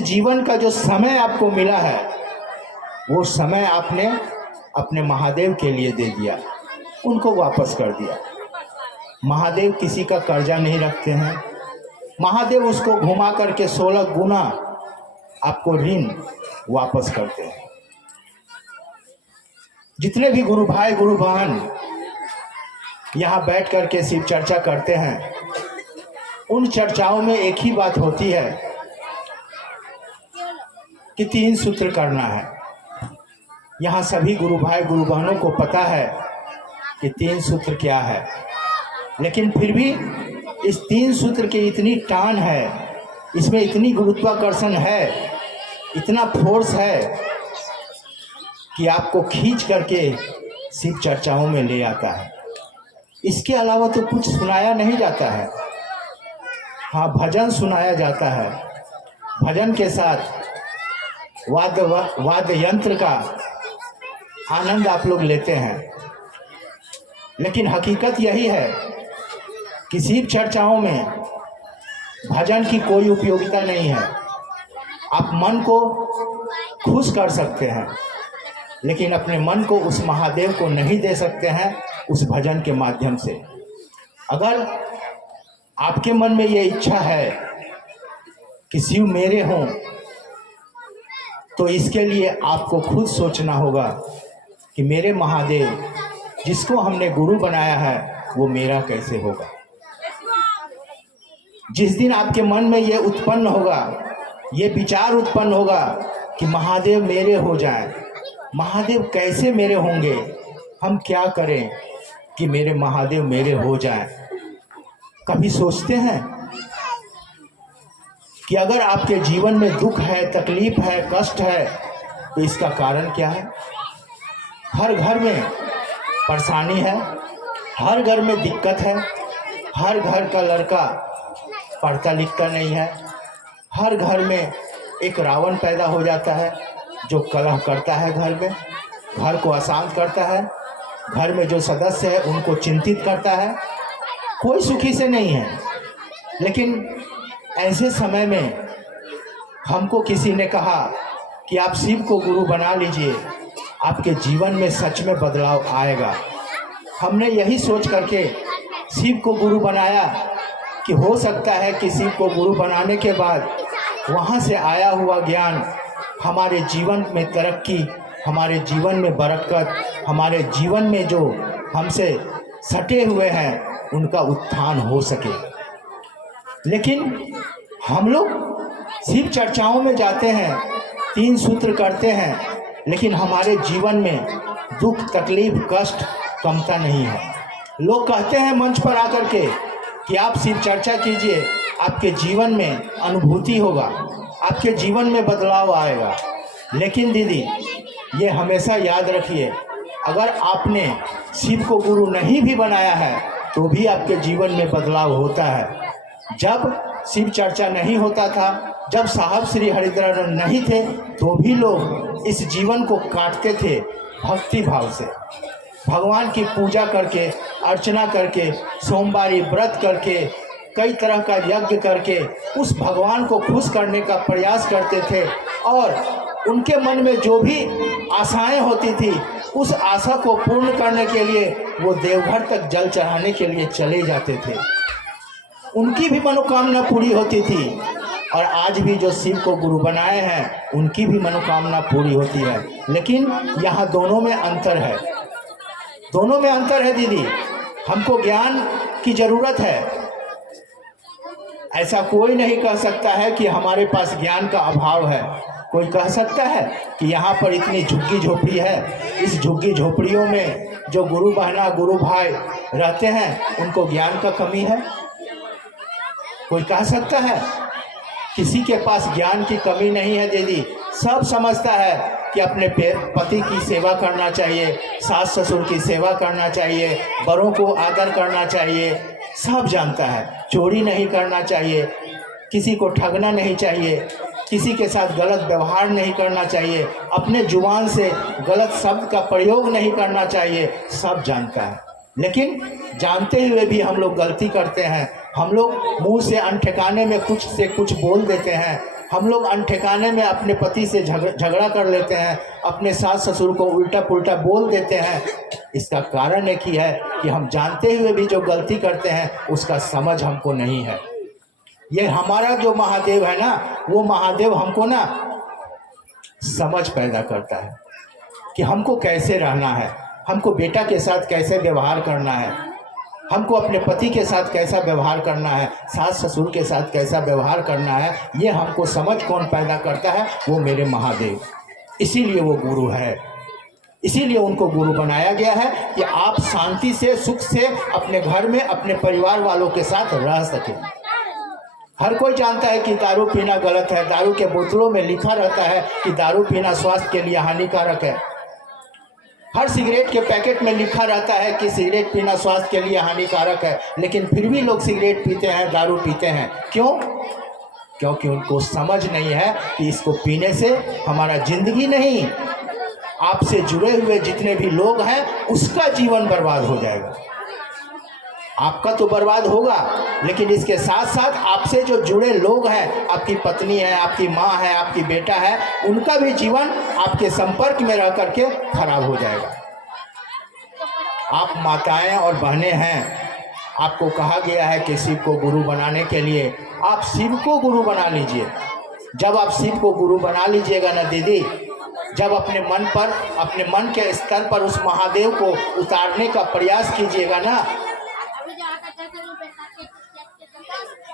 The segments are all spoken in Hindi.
जीवन का जो समय आपको मिला है वो समय आपने अपने महादेव के लिए दे दिया, उनको वापस कर दिया। महादेव किसी का कर्जा नहीं रखते हैं। महादेव उसको घुमा करके 16 गुना आपको ऋण वापस करते हैं। जितने भी गुरु भाई गुरु बहन यहाँ बैठ करके शिव चर्चा करते हैं, उन चर्चाओं में एक ही बात होती है कि 3 सूत्र करना है। यहाँ सभी गुरु भाई गुरु बहनों को पता है कि 3 सूत्र क्या है, लेकिन फिर भी इस 3 सूत्र की इतनी टान है, इसमें इतनी गुरुत्वाकर्षण है, इतना फोर्स है कि आपको खींच करके शिव चर्चाओं में ले आता है। इसके अलावा तो कुछ सुनाया नहीं जाता है। हाँ, भजन सुनाया जाता है। भजन के साथ वाद्य यंत्र का आनंद आप लोग लेते हैं, लेकिन हकीकत यही है कि शिव चर्चाओं में भजन की कोई उपयोगिता नहीं है। आप मन को खुश कर सकते हैं, लेकिन अपने मन को उस महादेव को नहीं दे सकते हैं उस भजन के माध्यम से। अगर आपके मन में ये इच्छा है कि शिव मेरे हों, तो इसके लिए आपको खुद सोचना होगा कि मेरे महादेव जिसको हमने गुरु बनाया है वो मेरा कैसे होगा। जिस दिन आपके मन में ये उत्पन्न होगा, ये विचार उत्पन्न होगा कि महादेव मेरे हो जाएं, महादेव कैसे मेरे होंगे, हम क्या करें कि मेरे महादेव मेरे हो जाएं। कभी सोचते हैं कि अगर आपके जीवन में दुख है, तकलीफ है, कष्ट है, तो इसका कारण क्या है? हर घर में परेशानी है, हर घर में दिक्कत है, हर घर का लड़का पढ़ता लिखता नहीं है, हर घर में एक रावण पैदा हो जाता है जो कलह करता है, घर में घर को अशांत करता है, घर में जो सदस्य है उनको चिंतित करता है, कोई सुखी से नहीं है। लेकिन ऐसे समय में हमको किसी ने कहा कि आप शिव को गुरु बना लीजिए, आपके जीवन में सच में बदलाव आएगा। हमने यही सोच करके शिव को गुरु बनाया कि हो सकता है कि शिव को गुरु बनाने के बाद वहाँ से आया हुआ ज्ञान हमारे जीवन में तरक्की, हमारे जीवन में बरकत, हमारे जीवन में जो हमसे सटे हुए हैं उनका उत्थान हो सके। लेकिन हम लोग शिव चर्चाओं में जाते हैं, 3 सूत्र करते हैं, लेकिन हमारे जीवन में दुख तकलीफ कष्ट कमता नहीं है। लोग कहते हैं मंच पर आकर के कि आप शिव चर्चा कीजिए, आपके जीवन में अनुभूति होगा, आपके जीवन में बदलाव आएगा। लेकिन दीदी, ये हमेशा याद रखिए, अगर आपने शिव को गुरु नहीं भी बनाया है तो भी आपके जीवन में बदलाव होता है। जब शिव चर्चा नहीं होता था, जब साहब श्री हरिद्रानंद नहीं थे, तो भी लोग इस जीवन को काटते थे भक्ति भाव से, भगवान की पूजा करके, अर्चना करके, सोमवारी व्रत करके, कई तरह का यज्ञ करके उस भगवान को खुश करने का प्रयास करते थे। और उनके मन में जो भी आशाएं होती थी, उस आशा को पूर्ण करने के लिए वो देवघर तक जल चढ़ाने के लिए चले जाते थे। उनकी भी मनोकामना पूरी होती थी, और आज भी जो शिव को गुरु बनाए हैं उनकी भी मनोकामना पूरी होती है। लेकिन यहाँ दोनों में अंतर है, दोनों में अंतर है दीदी। हमको ज्ञान की ज़रूरत है। ऐसा कोई नहीं कह सकता है कि हमारे पास ज्ञान का अभाव है। कोई कह सकता है कि यहाँ पर इतनी झुग्गी झोपड़ी है, इस झुग्गी झोपड़ियों में जो गुरु बहना गुरु भाई रहते हैं उनको ज्ञान का कमी है? कोई कह सकता है? किसी के पास ज्ञान की कमी नहीं है दीदी। सब समझता है कि अपने पति की सेवा करना चाहिए, सास ससुर की सेवा करना चाहिए, बड़ों को आदर करना चाहिए, सब जानता है। चोरी नहीं करना चाहिए, किसी को ठगना नहीं चाहिए, किसी के साथ गलत व्यवहार नहीं करना चाहिए, अपने जुबान से गलत शब्द का प्रयोग नहीं करना चाहिए, सब जानता है। लेकिन जानते हुए भी हम लोग गलती करते हैं। हम लोग मुंह से अनठिकाने में कुछ से कुछ बोल देते हैं, हम लोग अनठिकाने में अपने पति से झगड़ा कर लेते हैं, अपने सास ससुर को उल्टा पुल्टा बोल देते हैं। इसका कारण एक ही है कि हम जानते हुए भी जो गलती करते हैं उसका समझ हमको नहीं है। ये हमारा जो महादेव है ना, वो महादेव हमको ना समझ पैदा करता है कि हमको कैसे रहना है, हमको बेटा के साथ कैसे व्यवहार करना है, हमको अपने पति के साथ कैसा व्यवहार करना है, सास ससुर के साथ कैसा व्यवहार करना है। ये हमको समझ कौन पैदा करता है? वो मेरे महादेव। इसीलिए वो गुरु है, इसीलिए उनको गुरु बनाया गया है कि आप शांति से सुख से अपने घर में अपने परिवार वालों के साथ रह सकें। हर कोई जानता है कि दारू पीना गलत है। दारू के बोतलों में लिखा रहता है कि दारू पीना स्वास्थ्य के लिए हानिकारक है। हर सिगरेट के पैकेट में लिखा रहता है कि सिगरेट पीना स्वास्थ्य के लिए हानिकारक है, लेकिन फिर भी लोग सिगरेट पीते हैं, दारू पीते हैं। क्यों? क्योंकि उनको समझ नहीं है कि इसको पीने से हमारा जिंदगी नहीं, आपसे जुड़े हुए जितने भी लोग हैं उसका जीवन बर्बाद हो जाएगा। आपका तो बर्बाद होगा, लेकिन इसके साथ साथ आपसे जो जुड़े लोग हैं, आपकी पत्नी है, आपकी माँ है, आपकी बेटा है, उनका भी जीवन आपके संपर्क में रह करके खराब हो जाएगा। आप माताएं और बहनें हैं, आपको कहा गया है कि शिव को गुरु बनाने के लिए आप शिव को गुरु बना लीजिए। जब आप शिव को गुरु बना लीजिएगा ना दीदी, जब अपने मन पर, अपने मन के स्तर पर उस महादेव को उतारने का प्रयास कीजिएगा ना,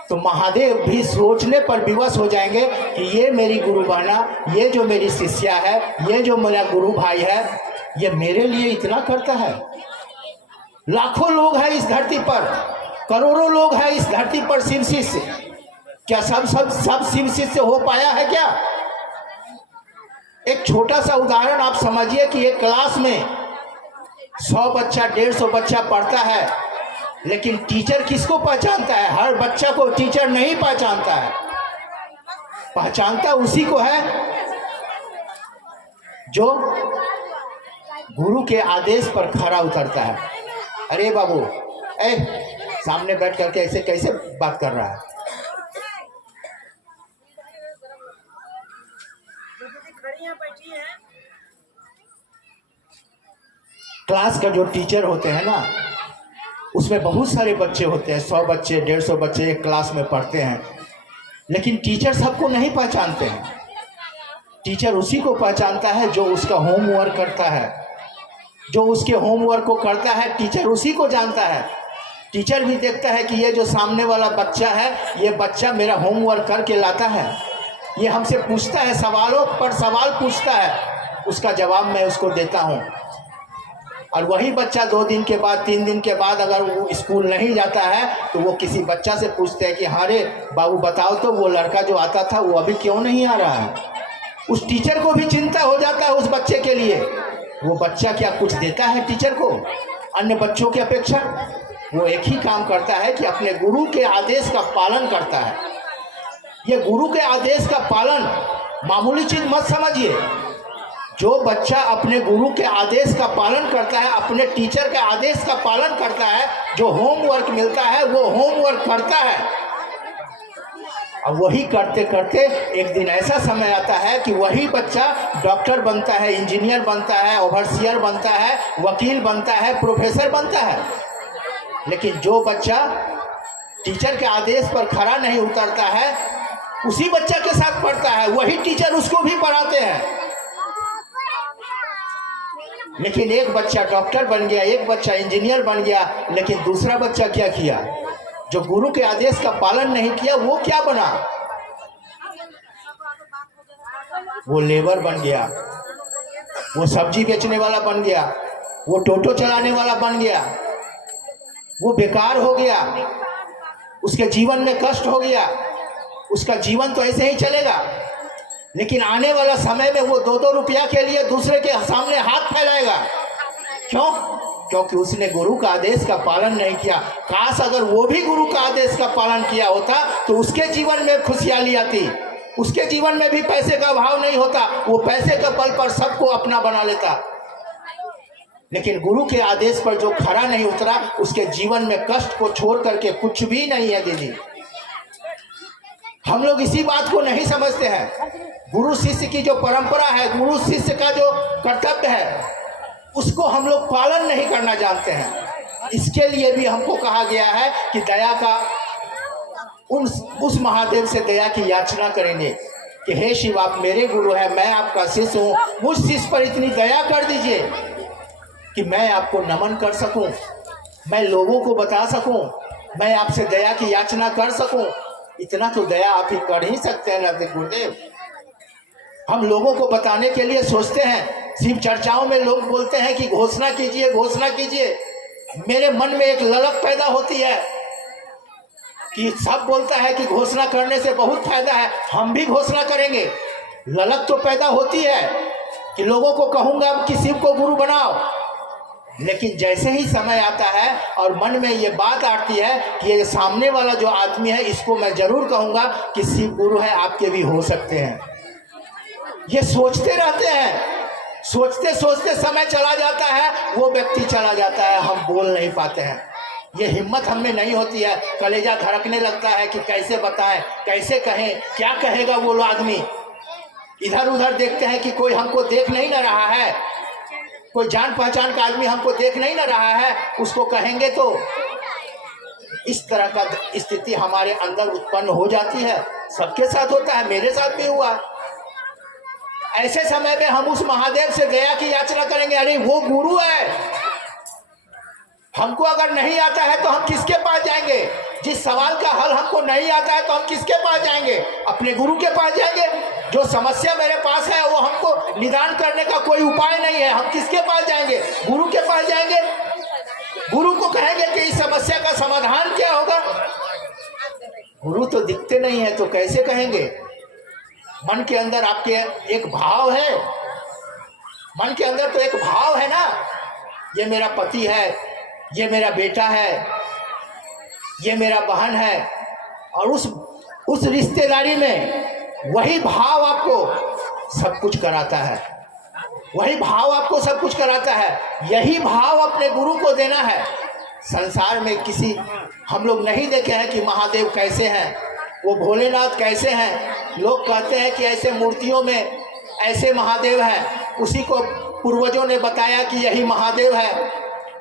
तो महादेव भी सोचने पर विवश हो जाएंगे कि ये मेरी गुरु बहना, ये जो मेरी शिष्या है, ये जो मेरा गुरु भाई है, ये मेरे लिए इतना करता है। लाखों लोग हैं इस धरती पर, करोड़ों लोग हैं इस धरती पर शिव शिष्य। क्या सब शिव शिष्य हो पाया है क्या? एक छोटा सा उदाहरण आप समझिए कि एक क्लास में 100 बच्चा 150 बच्चा पढ़ता है, लेकिन टीचर किसको पहचानता है? हर बच्चा को टीचर नहीं पहचानता है। पहचानता उसी को है जो गुरु के आदेश पर खरा उतरता है। अरे बाबू, सामने बैठ करके ऐसे कैसे बात कर रहा है? क्लास का जो टीचर होते हैं ना, उसमें बहुत सारे बच्चे होते हैं, 100 बच्चे 150 बच्चे एक क्लास में पढ़ते हैं, लेकिन टीचर सबको नहीं पहचानते हैं। टीचर उसी को पहचानता है जो उसका होमवर्क करता है, जो उसके होमवर्क को करता है, टीचर उसी को जानता है। टीचर भी देखता है कि ये जो सामने वाला बच्चा है, ये बच्चा मेरा होमवर्क करके लाता है, ये हमसे पूछता है, सवालों पर सवाल पूछता है, उसका जवाब मैं उसको देता हूँ। और वही बच्चा 2 दिन के बाद 3 दिन के बाद अगर वो स्कूल नहीं जाता है तो वो किसी बच्चा से पूछते हैं कि हाँ रे बाबू बताओ तो वो लड़का जो आता था वो अभी क्यों नहीं आ रहा है। उस टीचर को भी चिंता हो जाता है उस बच्चे के लिए। वो बच्चा क्या कुछ देता है टीचर को अन्य बच्चों की अपेक्षा? वो एक ही काम करता है कि अपने गुरु के आदेश का पालन करता है। ये गुरु के आदेश का पालन मामूली चीज मत समझिए। जो बच्चा अपने गुरु के आदेश का पालन करता है, अपने टीचर के आदेश का पालन करता है, जो होमवर्क मिलता है वो होमवर्क करता है, और वही करते करते एक दिन ऐसा समय आता है कि वही बच्चा डॉक्टर बनता है, इंजीनियर बनता है, ओवरसियर बनता है, वकील बनता है, प्रोफेसर बनता है। लेकिन जो बच्चा टीचर के आदेश पर खरा नहीं उतरता है, उसी बच्चा के साथ पढ़ता है, वही टीचर उसको भी पढ़ाते हैं। लेकिन एक बच्चा डॉक्टर बन गया, एक बच्चा इंजीनियर बन गया, लेकिन दूसरा बच्चा क्या किया? जो गुरु के आदेश का पालन नहीं किया, वो क्या बना? वो लेबर बन गया, वो सब्जी बेचने वाला बन गया, वो टोटो चलाने वाला बन गया, वो बेकार हो गया, उसके जीवन में कष्ट हो गया। उसका जीवन तो ऐसे ही चलेगा, लेकिन आने वाला समय में वो 2-2 रुपया के लिए दूसरे के सामने हाथ फैलाएगा। क्यों? क्योंकि उसने गुरु का आदेश का पालन नहीं किया। काश अगर वो भी गुरु का आदेश का पालन किया होता तो उसके जीवन में खुशहाली आती, उसके जीवन में भी पैसे का अभाव नहीं होता, वो पैसे के बल पर सबको अपना बना लेता। लेकिन गुरु के आदेश पर जो खरा नहीं उतरा, उसके जीवन में कष्ट को छोड़ करके कुछ भी नहीं है दीदी। हम लोग इसी बात को नहीं समझते हैं। गुरु शिष्य की जो परंपरा है, गुरु शिष्य का जो कर्तव्य है, उसको हम लोग पालन नहीं करना जानते हैं। इसके लिए भी हमको कहा गया है कि दया का उस महादेव से दया की याचना करेंगे कि हे शिव, आप मेरे गुरु हैं, मैं आपका शिष्य हूँ, मुझ शिष्य पर इतनी दया कर दीजिए कि मैं आपको नमन कर सकूं, मैं लोगों को बता सकूं, मैं आपसे दया की याचना कर सकूं। इतना तो दया आप ही कर ही सकते हैं ना गुरुदेव। हम लोगों को बताने के लिए सोचते हैं, शिव चर्चाओं में लोग बोलते हैं कि घोषणा कीजिए, घोषणा कीजिए। मेरे मन में एक ललक पैदा होती है कि सब बोलता है कि घोषणा करने से बहुत फायदा है, हम भी घोषणा करेंगे। ललक तो पैदा होती है कि लोगों को कहूंगा कि शिव को गुरु बनाओ, लेकिन जैसे ही समय आता है और मन में ये बात आती है कि ये सामने वाला जो आदमी है, इसको मैं जरूर कहूंगा कि शिव गुरु है, आपके भी हो सकते हैं। ये सोचते रहते हैं, सोचते सोचते समय चला जाता है, वो व्यक्ति चला जाता है, हम बोल नहीं पाते हैं। ये हिम्मत हमें नहीं होती है, कलेजा धड़कने लगता है कि कैसे बताएं, कैसे कहें, क्या कहेगा वो आदमी। इधर उधर देखते हैं कि कोई हमको देख नहीं ना रहा है, कोई जान पहचान का आदमी हमको देख नहीं ना रहा है, उसको कहेंगे तो इस तरह का स्थिति हमारे अंदर उत्पन्न हो जाती है। सबके साथ होता है, मेरे साथ भी हुआ। ऐसे समय में हम उस महादेव से दया की याचना करेंगे, अरे वो गुरु है, हमको अगर नहीं आता है तो हम किसके पास जाएंगे? जिस सवाल का हल हमको नहीं आता है तो हम किसके पास जाएंगे? अपने गुरु के पास जाएंगे। जो समस्या मेरे पास है वो हमको निदान करने का कोई उपाय नहीं है, हम किसके पास जाएंगे? गुरु के पास जाएंगे। गुरु को कहेंगे कि इस समस्या का समाधान क्या होगा। गुरु तो दिखते नहीं है तो कैसे कहेंगे? मन के अंदर आपके एक भाव है, मन के अंदर तो एक भाव है ना, ये मेरा पति है, ये मेरा बेटा है, ये मेरा बहन है, और उस रिश्तेदारी में वही भाव आपको सब कुछ कराता है, वही भाव आपको सब कुछ कराता है। यही भाव अपने गुरु को देना है। संसार में किसी हम लोग नहीं देखे हैं कि महादेव कैसे हैं, वो भोलेनाथ कैसे हैं। लोग कहते हैं कि ऐसे मूर्तियों में ऐसे महादेव हैं, उसी को पूर्वजों ने बताया कि यही महादेव है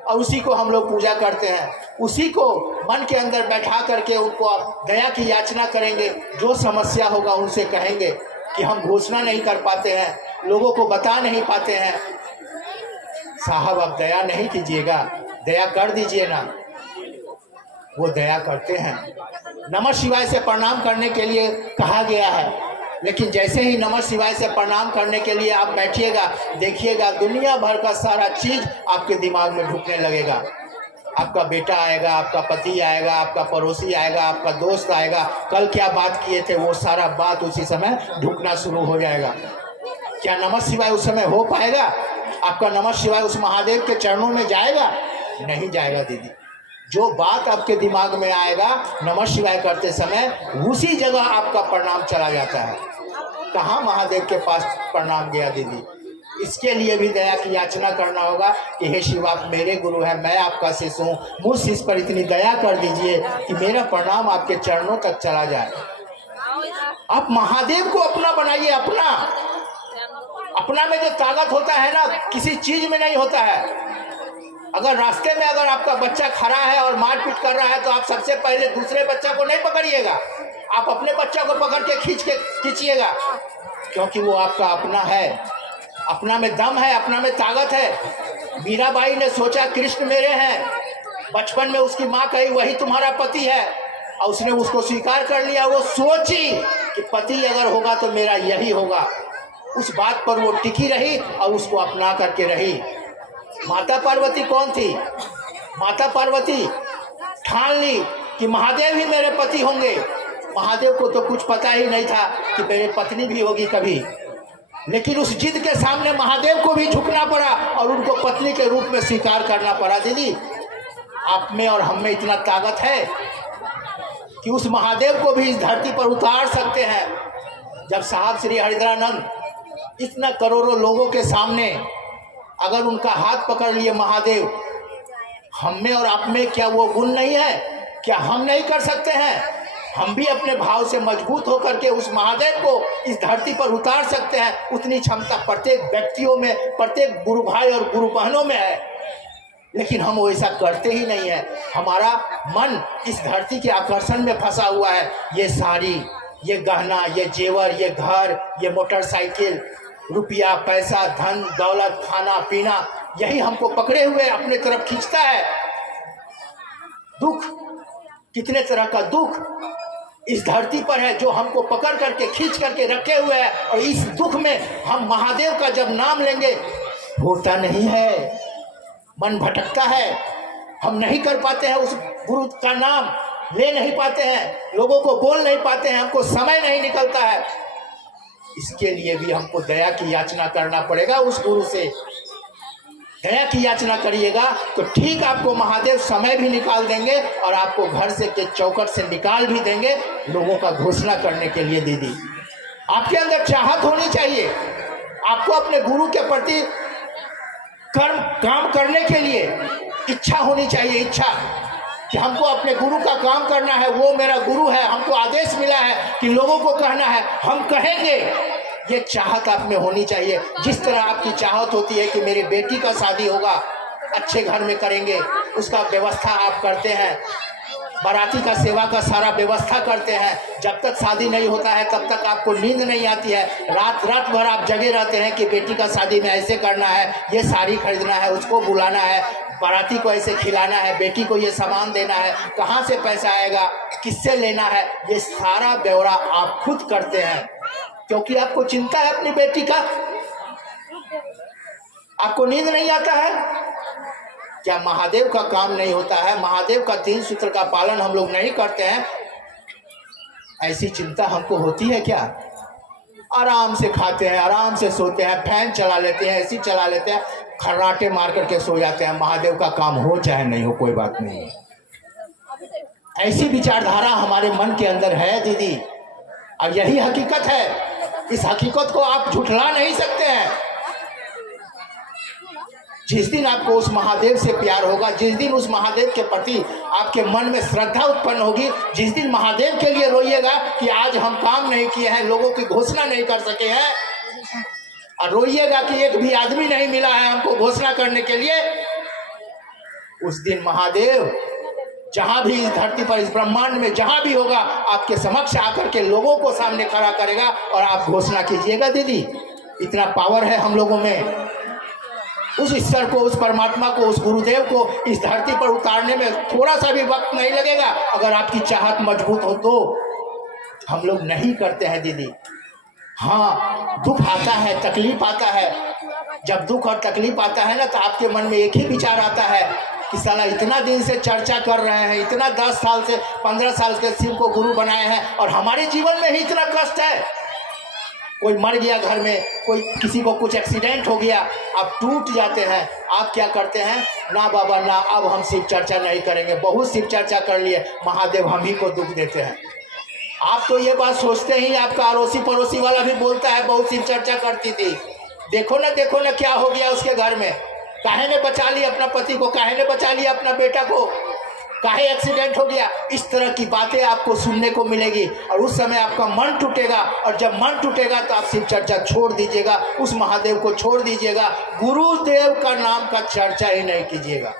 और उसी को हम लोग पूजा करते हैं। उसी को मन के अंदर बैठा करके उनको दया की याचना करेंगे। जो समस्या होगा उनसे कहेंगे कि हम घोषणा नहीं कर पाते हैं, लोगों को बता नहीं पाते हैं। साहब आप दया नहीं कीजिएगा, दया कर दीजिए ना। वो दया करते हैं। नमः शिवाय से प्रणाम करने के लिए कहा गया है, लेकिन जैसे ही नमः शिवाय से प्रणाम करने के लिए आप बैठिएगा, देखिएगा दुनिया भर का सारा चीज आपके दिमाग में ढुकने लगेगा। आपका बेटा आएगा, आपका पति आएगा, आपका पड़ोसी आएगा, आपका दोस्त आएगा, कल क्या बात किए थे वो सारा बात उसी समय ढुकना शुरू हो जाएगा। क्या नमः शिवाय उस समय हो पाएगा? आपका नमः शिवाय उस महादेव के चरणों में जाएगा? नहीं जाएगा दीदी। जो बात आपके दिमाग में आएगा नमः शिवाय करते समय, उसी जगह आपका प्रणाम चला जाता है। कहाँ महादेव के पास प्रणाम गया दीदी? इसके लिए भी दया की याचना करना होगा कि हे शिव आप मेरे गुरु हैं, मैं आपका शिष्य हूँ, मुझ शिष्य पर इतनी दया कर दीजिए कि मेरा प्रणाम आपके चरणों तक चला जाए। आप महादेव को अपना बनाइए। अपना में जो ताकत होता है ना, किसी चीज में नहीं होता है। अगर रास्ते में अगर आपका बच्चा खड़ा है और मारपीट कर रहा है तो आप सबसे पहले दूसरे बच्चा को नहीं पकड़िएगा, आप अपने बच्चा को पकड़ के खींचिएगा, क्योंकि वो आपका अपना है। अपना में दम है, अपना में ताकत है। मीराबाई ने सोचा कृष्ण मेरे हैं, बचपन में उसकी माँ कही वही तुम्हारा पति है, और उसने उसको स्वीकार कर लिया। वो सोची कि पति अगर होगा तो मेरा यही होगा। उस बात पर वो टिकी रही और उसको अपना करके रही। माता पार्वती कौन थी? माता पार्वती ठान ली कि महादेव ही मेरे पति होंगे। महादेव को तो कुछ पता ही नहीं था कि मेरे पत्नी भी होगी कभी, लेकिन उस जिद के सामने महादेव को भी झुकना पड़ा और उनको पत्नी के रूप में स्वीकार करना पड़ा। दीदी आप में और हम में इतना ताकत है कि उस महादेव को भी इस धरती पर उतार सकते हैं। जब साहब श्री हरिद्रानंद इतना करोड़ों लोगों के सामने अगर उनका हाथ पकड़ लिए महादेव, हम में और आप में क्या वो गुण नहीं है? क्या हम नहीं कर सकते हैं? हम भी अपने भाव से मजबूत होकर के उस महादेव को इस धरती पर उतार सकते हैं। उतनी क्षमता प्रत्येक व्यक्तियों में, प्रत्येक गुरु भाई और गुरु बहनों में है, लेकिन हम वैसा करते ही नहीं है। हमारा मन इस धरती के आकर्षण में फंसा हुआ है। ये साड़ी, ये गहना, ये जेवर, ये घर, ये मोटरसाइकिल, रुपया, पैसा, धन दौलत, खाना पीना, यही हमको पकड़े हुए अपने तरफ खींचता है। दुख, कितने तरह का दुख इस धरती पर है जो हमको पकड़ करके खींच करके रखे हुए है। और इस दुख में हम महादेव का जब नाम लेंगे, होता नहीं है, मन भटकता है, हम नहीं कर पाते हैं, उस गुरु का नाम ले नहीं पाते हैं, लोगों को बोल नहीं पाते हैं, हमको समय नहीं निकलता है। इसके लिए भी हमको दया की याचना करना पड़ेगा उस गुरु से। दया की याचना करिएगा तो ठीक आपको महादेव समय भी निकाल देंगे और आपको घर से के चौखट से निकाल भी देंगे लोगों का घोषणा करने के लिए। दीदी, आपके अंदर चाहत होनी चाहिए, आपको अपने गुरु के प्रति काम करने के लिए इच्छा होनी चाहिए। इच्छा कि हमको अपने गुरु का काम करना है, वो मेरा गुरु है, हमको आदेश मिला है कि लोगों को कहना है, हम कहेंगे। ये चाहत आप में होनी चाहिए। जिस तरह आपकी चाहत होती है कि मेरी बेटी का शादी होगा, अच्छे घर में करेंगे, उसका व्यवस्था आप करते हैं, बाराती का सेवा का सारा व्यवस्था करते हैं। जब तक शादी नहीं होता है तब तक आपको नींद नहीं आती है, रात रात भर आप जगे रहते हैं कि बेटी का शादी में ऐसे करना है, ये साड़ी खरीदना है, उसको बुलाना है, बाराती को ऐसे खिलाना है, बेटी को ये सामान देना है, कहाँ से पैसा आएगा, किससे लेना है, ये सारा ब्यौरा आप खुद करते हैं क्योंकि आपको चिंता है अपनी बेटी का। आपको नींद नहीं आता है क्या? महादेव का काम नहीं होता है? महादेव का 3 सूत्र का पालन हम लोग नहीं करते हैं? ऐसी चिंता हमको होती है क्या? आराम से खाते हैं, आराम से सोते हैं, फैन चला लेते हैं, एसी चला लेते हैं, खर्राटे मार करके सो जाते हैं। महादेव का काम हो चाहे नहीं हो, कोई बात नहीं है। ऐसी विचारधारा हमारे मन के अंदर है दीदी, और यही हकीकत है। इस हकीकत को आप झुठला नहीं सकते हैं। जिस दिन आपको उस महादेव से प्यार होगा, जिस दिन उस महादेव के प्रति आपके मन में श्रद्धा उत्पन्न होगी, जिस दिन महादेव के लिए रोइएगा कि आज हम काम नहीं किए हैं, लोगों की घोषणा नहीं कर सके हैं, और रोइएगा कि एक भी आदमी नहीं मिला है हमको घोषणा करने के लिए, उस दिन महादेव जहां भी इस धरती पर, इस ब्रह्मांड में जहां भी होगा, आपके समक्ष आकर के लोगों को सामने खड़ा करेगा और आप घोषणा कीजिएगा। दीदी, इतना पावर है हम लोगों में। उस ईश्वर को, उस परमात्मा को, उस गुरुदेव को इस धरती पर उतारने में थोड़ा सा भी वक्त नहीं लगेगा अगर आपकी चाहत मजबूत हो तो। हम लोग नहीं करते हैं दीदी। हाँ, दुख आता है, तकलीफ आता है। जब दुख और तकलीफ आता है ना, तो आपके मन में एक ही विचार आता है कि साला इतना दिन से चर्चा कर रहे हैं, इतना 10 साल से 15 साल के शिव को गुरु बनाए हैं, और हमारे जीवन में ही इतना कष्ट है। कोई मर गया घर में, कोई किसी को कुछ एक्सीडेंट हो गया, आप टूट जाते हैं। आप क्या करते हैं? ना बाबा ना, अब हम शिव चर्चा नहीं करेंगे, बहुत शिव चर्चा कर लिए, महादेव हम ही को दुख देते हैं। आप तो ये बात सोचते ही, आपका अड़ोसी पड़ोसी वाला भी बोलता है बहुत शिव चर्चा करती थी, देखो ना क्या हो गया उसके घर में, काहे ने बचा लिया अपना पति को, काहे ने बचा लिया अपना बेटा को, काहे एक्सीडेंट हो गया। इस तरह की बातें आपको सुनने को मिलेगी और उस समय आपका मन टूटेगा, और जब मन टूटेगा तो आप शिव चर्चा छोड़ दीजिएगा, उस महादेव को छोड़ दीजिएगा, गुरुदेव का नाम का चर्चा ही नहीं कीजिएगा।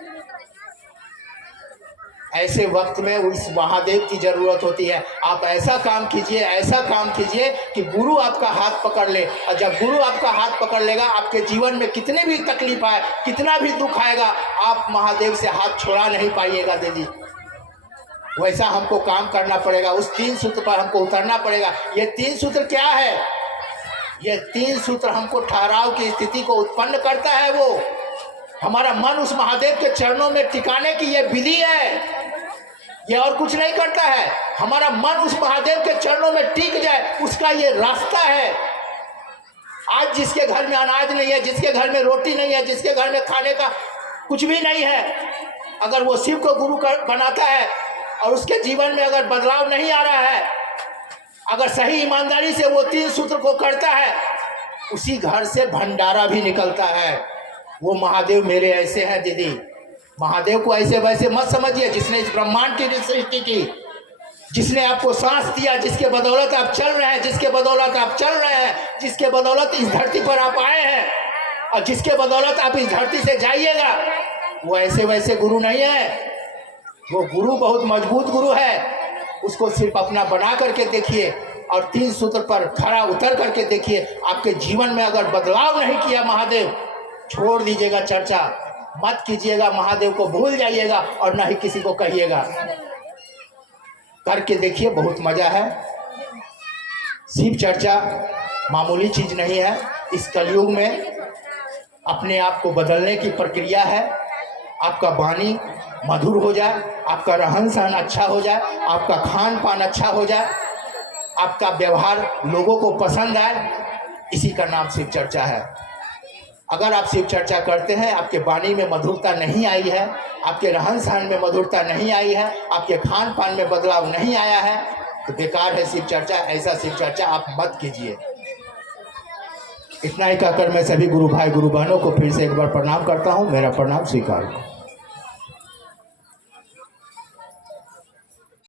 ऐसे वक्त में उस महादेव की जरूरत होती है। आप ऐसा काम कीजिए, ऐसा काम कीजिए कि गुरु आपका हाथ पकड़ ले, और जब गुरु आपका हाथ पकड़ लेगा, आपके जीवन में कितने भी तकलीफ आए, कितना भी दुख आएगा, आप महादेव से हाथ छोड़ा नहीं पाइएगा दीदी। वैसा हमको काम करना पड़ेगा, उस 3 सूत्र पर हमको उतरना पड़ेगा। ये 3 सूत्र क्या है? ये 3 सूत्र हमको ठहराव की स्थिति को उत्पन्न करता है। वो हमारा मन उस महादेव के चरणों में टिकाने की ये विधि है, ये और कुछ नहीं करता है। हमारा मन उस महादेव के चरणों में टिक जाए, उसका ये रास्ता है। आज जिसके घर में अनाज नहीं है, जिसके घर में रोटी नहीं है, जिसके घर में खाने का कुछ भी नहीं है, अगर वो शिव को गुरु बनाता है और उसके जीवन में अगर बदलाव नहीं आ रहा है, अगर सही ईमानदारी से वो 3 सूत्र को करता है, उसी घर से भंडारा भी निकलता है। वो महादेव मेरे ऐसे हैं दीदी। महादेव को ऐसे वैसे मत समझिए। जिसने इस ब्रह्मांड की सृष्टि की, जिसने आपको सांस दिया, जिसके बदौलत आप चल रहे हैं, जिसके बदौलत आप चल रहे हैं, जिसके बदौलत इस धरती पर आप आए हैं और जिसके बदौलत आप इस धरती से जाइएगा, वो ऐसे वैसे गुरु नहीं है। वो गुरु बहुत मजबूत गुरु है। उसको सिर्फ अपना बना करके देखिए और 3 सूत्र पर खरा उतर करके देखिए। आपके जीवन में अगर बदलाव नहीं किया महादेव, छोड़ दीजिएगा चर्चा, मत कीजिएगा, महादेव को भूल जाइएगा और ना ही किसी को कहिएगा। करके देखिए, बहुत मजा है। शिव चर्चा मामूली चीज नहीं है। इस कलयुग में अपने आप को बदलने की प्रक्रिया है। आपका वाणी मधुर हो जाए, आपका रहन सहन अच्छा हो जाए, आपका खान पान अच्छा हो जाए, आपका व्यवहार लोगों को पसंद आए, इसी का नाम शिव चर्चा है। अगर आप शिव चर्चा करते हैं, आपके वाणी में मधुरता नहीं आई है, आपके रहन सहन में मधुरता नहीं आई है, आपके खान पान में बदलाव नहीं आया है, तो बेकार है शिव चर्चा। ऐसा शिव चर्चा आप मत कीजिए। इतना ही कहकर मैं सभी गुरु भाई गुरु बहनों को फिर से एक बार प्रणाम करता हूँ। मेरा प्रणाम स्वीकार करो।